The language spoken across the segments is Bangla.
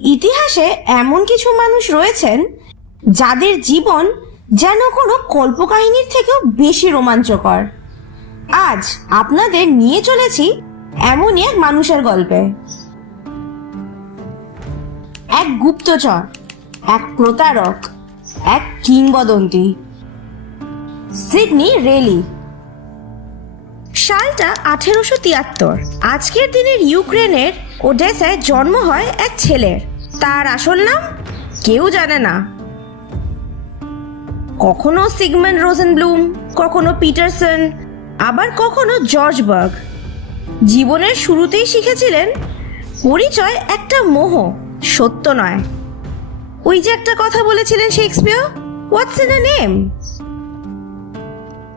ইতিহাসে এমন কিছু মানুষ রয়েছেন যাদের জীবন যেন কোনো কল্পকাহিনীর থেকেও বেশি রোমাঞ্চকর। আজ আপনাদের নিয়ে চলেছি এমনই এক মানুষের গল্পে। এক গুপ্তচর, এক প্রতারক, এক কিংবদন্তি। Sidney Reilly. সালটা আঠেরোশো তিয়াত্তর। আজকের দিনের ইউক্রেনের ওডেসায় জন্ম হয় এক ছেলের। তার আসল নাম? কেউ জানে না। কখনো সিগমেন্ট রোজেনব্লুম, কখনো পিটারসন, আবার কখনো জর্জ বার্গ। জীবনের শুরুতেই শিখেছিলেন, পরিচয় একটা মোহ, সত্য নয়। ওই যে একটা কথা বলেছিলেন শেক্সপিয়ার হোয়াটস ইন নেম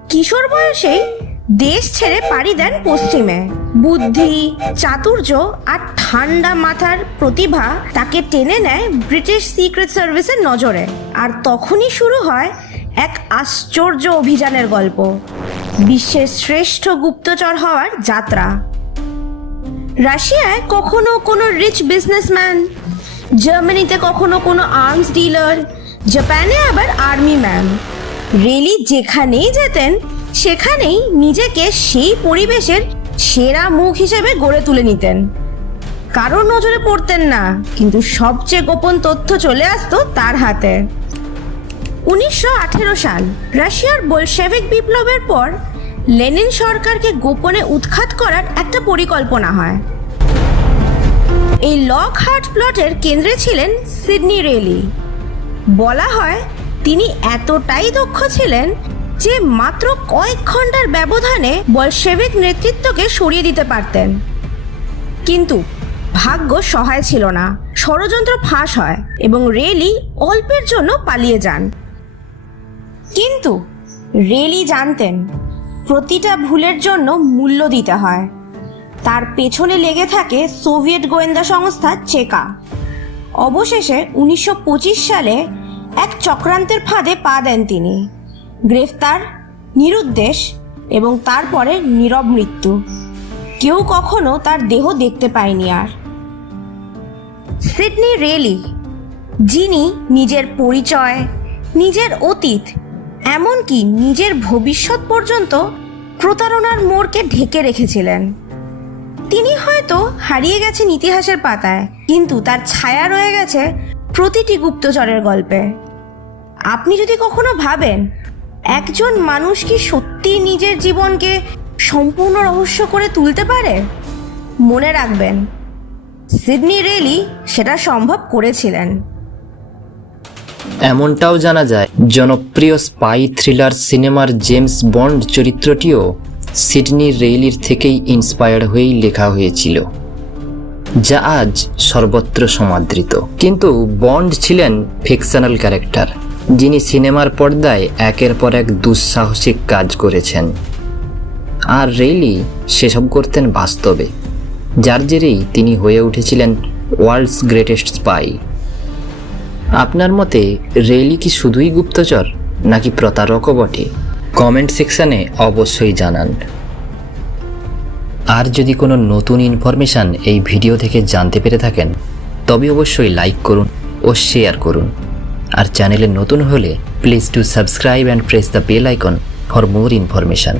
কিশোর বয়সেই দেশ ছেড়ে পাড়ি দেন পশ্চিমে। বুদ্ধি, চাতুর্য আর ঠান্ডা মাথার প্রতিভা তাকে টেনে নেয় ব্রিটিশ সিক্রেট সার্ভিসের নজরে। আর তখনই শুরু হয় এক আশ্চর্য অভিযানের গল্প। বিশ্বের শ্রেষ্ঠ গুপ্তচর হওয়ার যাত্রা। রাশিয়ায় কখনো কোনো রিচ বিজনেসম্যান জার্মানিতে কখনো কোনো আর্মস ডিলার জাপানে আবার আর্মি ম্যান রেলি যেখানেই যেতেন, সেখানেই নিজেকে সেই পরিবেশের সেরা মুখ হিসেবে গড়ে তুলে নিতেন। কারোর নজরে পড়তেন না, কিন্তু সবচেয়ে গোপন তথ্য চলে আসতো তার হাতে। উনিশশো আঠেরো সাল, রাশিয়ার বলশেভিক বিপ্লবের পর লেনিন সরকারকে গোপনে উৎখাত করার একটা পরিকল্পনা হয়। এই লক হার্ট প্লটের কেন্দ্রে ছিলেন সিডনি রেলি বলা হয়, তিনি এতটাই দক্ষ ছিলেন যে মাত্র কয়েক ঘণ্টার ব্যবধানে বলশেভিক নেতৃত্বকে সরিয়ে দিতে পারতেন। কিন্তু ভাগ্য সহায় ছিল না। ষড়যন্ত্র ফাঁস হয় এবং রেলি অল্পের জন্য পালিয়ে যান। কিন্তু রেলি জানতেন, প্রতিটা ভুলের জন্য মূল্য দিতে হয়। তার পেছনে লেগে থাকে সোভিয়েত গোয়েন্দা সংস্থা চেকা। অবশেষে উনিশশো পঁচিশ সালে এক চক্রান্তের ফাঁদে পা দেন তিনি। গ্রেফতার, নিরুদ্দেশ এবং তারপরে নীরব মৃত্যু। কেউ কখনো তার দেহ দেখতে পায়নি আর। সিডনি রেলি যিনি নিজের পরিচয়, নিজের অতীত, এমনকি নিজের ভবিষ্যৎ পর্যন্ত প্রতারণার মোড়কে ঢেকে রেখেছিলেন। তিনি হয়তো হারিয়ে গেছেন ইতিহাসের পাতায়, কিন্তু তার ছায়া রয়ে গেছে প্রতিটি গুপ্তচরের গল্পে। আপনি যদি কখনো ভাবেন একজন মানুষ কি সত্যি নিজের জীবনকে সম্পূর্ণ রহস্য করে তুলতে পারে? মনে রাখবেন, সিডনি রেলি সেটা সম্ভব করেছিলেন। এমনটাও জানা যায়, জনপ্রিয় স্পাই থ্রিলার সিনেমার জেমস বন্ড চরিত্রটিও সিডনি রেইলির থেকেই ইন্সপায়ার্ড হয়েই লেখা হয়েছিল, যা আজ সর্বত্র সমাদৃত। কিন্তু বন্ড ছিলেন ফিকশনাল ক্যারেক্টার। যিনি সিনেমার পর্দায় একের পর এক দুঃসাহসিক কাজ করেছেন। আর রেইলি সেসব করতেন বাস্তবে, যার জেরেই তিনি হয়ে উঠেছিলেন ওয়ার্ল্ডস গ্রেটেস্ট স্পাই। আপনার মতে রেইলি কি শুধুই গুপ্তচর, নাকি প্রতারকও বটে? কমেন্ট সেকশানে অবশ্যই জানান। আর যদি কোনো নতুন ইনফরমেশান এই ভিডিও থেকে জানতে পেরে থাকেন, তবে অবশ্যই লাইক করুন ও শেয়ার করুন। আর চ্যানেলে নতুন হলে please to subscribe and press the bell icon for more information